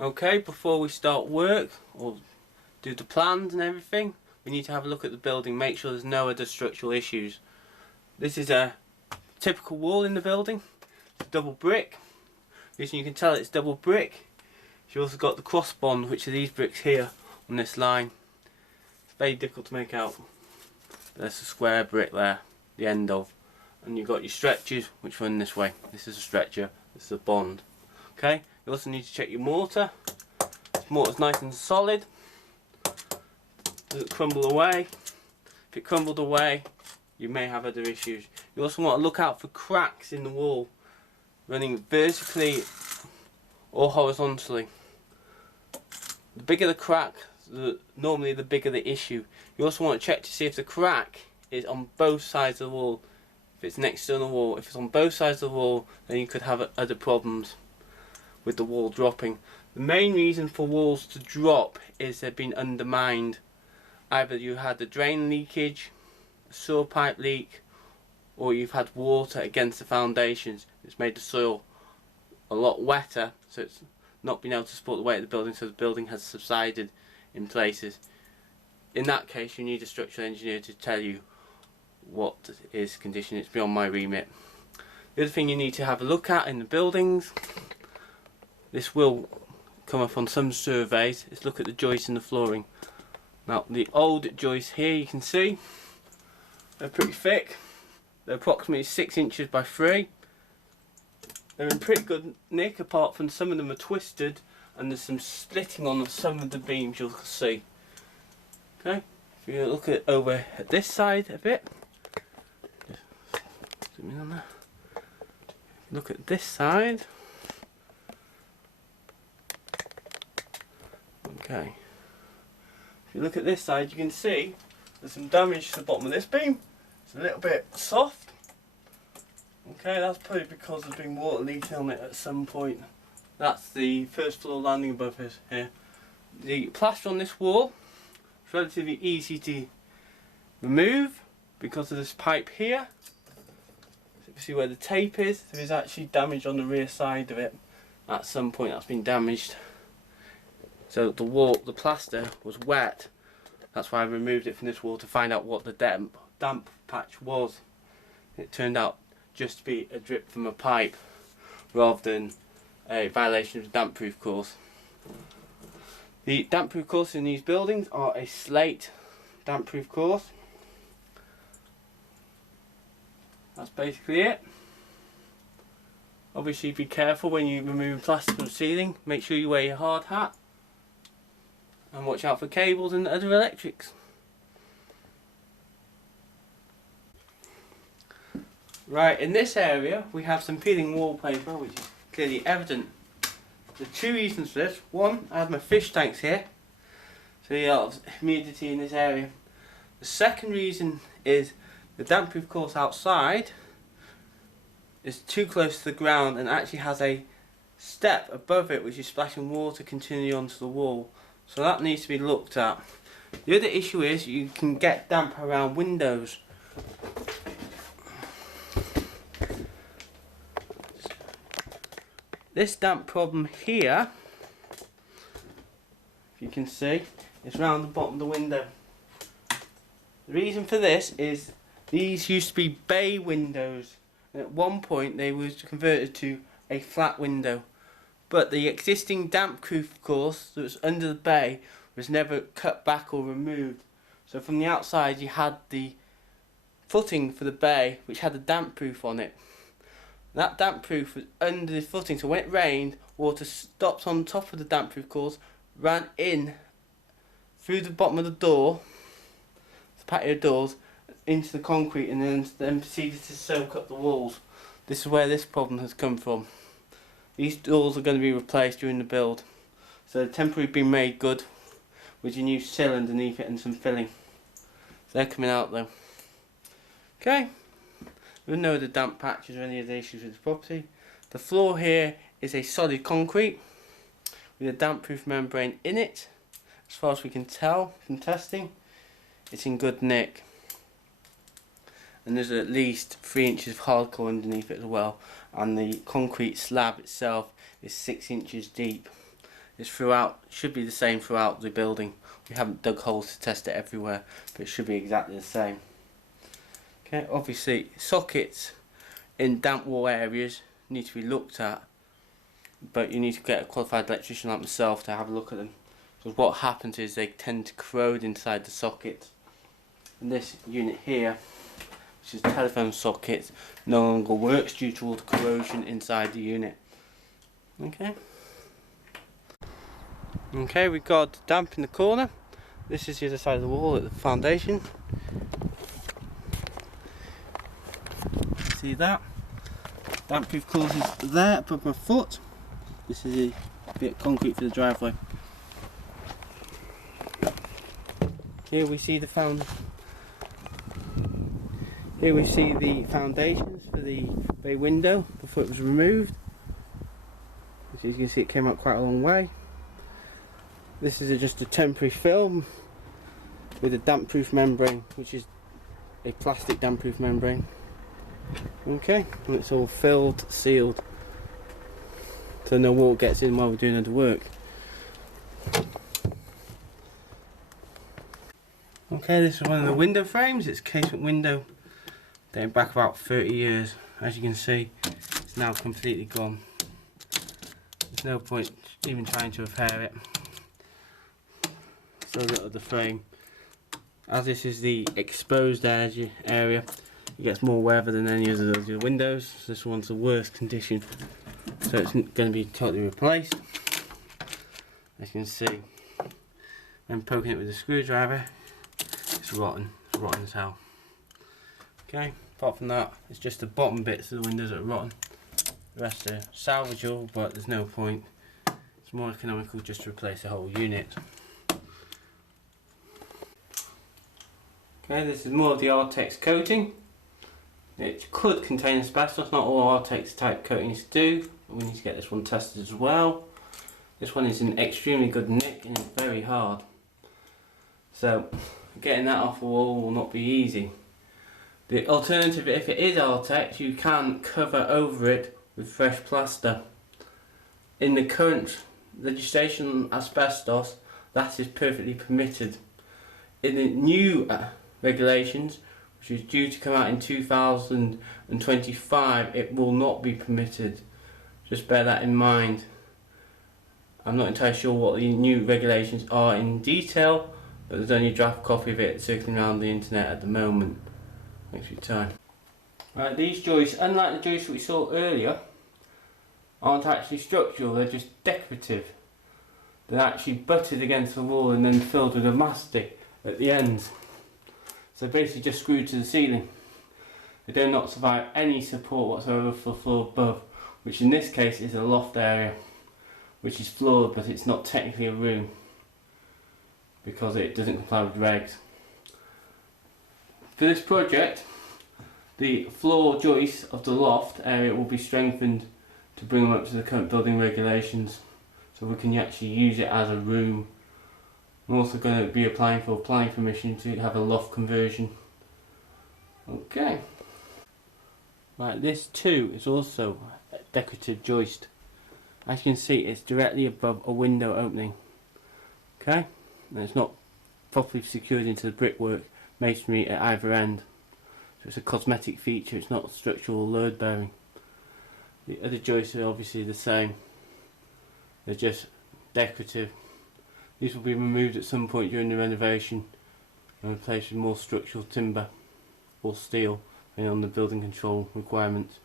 Okay, before we start work or do the plans and everything, we need to have a look at the building, make sure there's no other structural issues. This is a typical wall in the building. It's double brick. The reason you can tell it's double brick, you've also got the cross bond, which are these bricks here on this line. It's very difficult to make out. There's a square brick there, the end of, and you've got your stretchers which run this way. This is a stretcher, this is a bond. Okay, you also need to check your mortar. This mortar's nice and solid. Does it crumble away? If it crumbled away, you may have other issues. You also want to look out for cracks in the wall, running vertically or horizontally. The bigger the crack, normally the bigger the issue. You also want to check to see if the crack is on both sides of the wall. If it's next to the wall, if it's on both sides of the wall, then you could have other problems with the wall dropping. The main reason for walls to drop is they've been undermined. Either you had a drain leakage, a sewer pipe leak, or you've had water against the foundations. It's made the soil a lot wetter, so it's not been able to support the weight of the building, so the building has subsided in places. In that case, you need a structural engineer to tell you what is condition. It's beyond my remit. The other thing you need to have a look at in the buildings, this will come up on some surveys, is look at the joists in the flooring. Now the old joists here, you can see they're pretty thick. They're approximately 6 inches by 3. They're in pretty good nick, apart from some of them are twisted and there's some splitting on some of the beams you'll see. Okay, if you look at over at this side a bit, just zoom in on that. Look at this side. Okay, if you look at this side, you can see there's some damage to the bottom of this beam. It's a little bit soft. Okay, that's probably because there's been water leaking on it at some point. That's the first floor landing above us here. The plaster on this wall is relatively easy to remove because of this pipe here. So you can see where the tape is. There is actually damage on the rear side of it. At some point that's been damaged. So the wall, the plaster was wet. That's why I removed it from this wall to find out what the damp patch was. It turned out just to be a drip from a pipe rather than a violation of the damp proof course. The damp proof course in these buildings are a slate damp proof course. That's basically it. Obviously be careful when you remove plaster from the ceiling. Make sure you wear your hard hat and watch out for cables and other electrics. Right, in this area we have some peeling wallpaper, which is clearly evident. There are two reasons for this. One, I have my fish tanks here, so you have humidity in this area. The second reason is the damp proof course outside is too close to the ground and actually has a step above it which is splashing water continually onto the wall. So that needs to be looked at. The other issue is you can get damp around windows. This damp problem here, if you can see, is round the bottom of the window. The reason for this is these used to be bay windows, and at one point they were converted to a flat window. But the existing damp proof course that was under the bay was never cut back or removed. So from the outside you had the footing for the bay which had a damp proof on it. That damp proof was under the footing, so when it rained, water stopped on top of the damp proof course, ran in through the bottom of the door, the patio doors, into the concrete, and then proceeded to soak up the walls. This is where this problem has come from. These doors are going to be replaced during the build, so they're temporarily being made good with your new sill underneath it and some filling. So they're coming out though. Okay. There are no other damp patches or any other issues with the property. The floor here is a solid concrete with a damp proof membrane in it. As far as we can tell from testing, it's in good nick. And there's at least 3 inches of hardcore underneath it as well. And the concrete slab itself is 6 inches deep. It's throughout, should be the same throughout the building. We haven't dug holes to test it everywhere, but it should be exactly the same. Okay, obviously sockets in damp wall areas need to be looked at, but you need to get a qualified electrician like myself to have a look at them, because what happens is they tend to corrode inside the sockets. And this unit here, which is telephone sockets, no longer works due to all the corrosion inside the unit. Okay, we've got damp in the corner. This is the other side of the wall at the foundation. See that? Damp proof course is there above my foot. This is a bit of concrete for the driveway. Here we see the foundations for the bay window before it was removed. As you can see, it came out quite a long way. This is just a temporary film with a damp proof membrane, which is a plastic damp proof membrane. Okay, and it's all filled, sealed, so no water gets in while we're doing other work. Okay, this is one of the window frames. It's a casement window dating back about 30 years. As you can see, it's now completely gone. There's no point even trying to repair it. So look at the frame. As this is the exposed area, it gets more weather than any of the other windows. This one's the worst condition, so it's going to be totally replaced. As you can see, when poking it with a screwdriver, it's rotten as hell. Okay, apart from that, it's just the bottom bits of the windows that are rotten. The rest are salvageable, but there's no point. It's more economical just to replace the whole unit. Okay, this is more of the Artex coating. It could contain asbestos, not all Artex type coatings do. We need to get this one tested as well. This one is in extremely good nick and it's very hard. So getting that off the wall will not be easy. The alternative, if it is Artex, you can cover over it with fresh plaster. In the current legislation on asbestos, that is perfectly permitted. In the new regulations, which is due to come out in 2025, it will not be permitted. Just bear that in mind. I'm not entirely sure what the new regulations are in detail, but there's only a draft copy of it circling around the internet at the moment. Thanks for your time. Right, these joists, unlike the joists we saw earlier, aren't actually structural, they're just decorative. They're actually butted against the wall and then filled with a mastic at the ends. So basically just screwed to the ceiling. They do not survive any support whatsoever for the floor above, which in this case is a loft area, which is floored, but it's not technically a room because it doesn't comply with regs. For this project, the floor joists of the loft area will be strengthened to bring them up to the current building regulations, so we can actually use it as a room. I'm also going to be applying for planning permission to have a loft conversion. Okay. Right, this too is also a decorative joist. As you can see, it's directly above a window opening. Okay, and it's not properly secured into the brickwork masonry at either end. So it's a cosmetic feature, it's not structural load bearing. The other joists are obviously the same. They're just decorative. These will be removed at some point during the renovation and replaced with more structural timber or steel, depending on the building control requirements.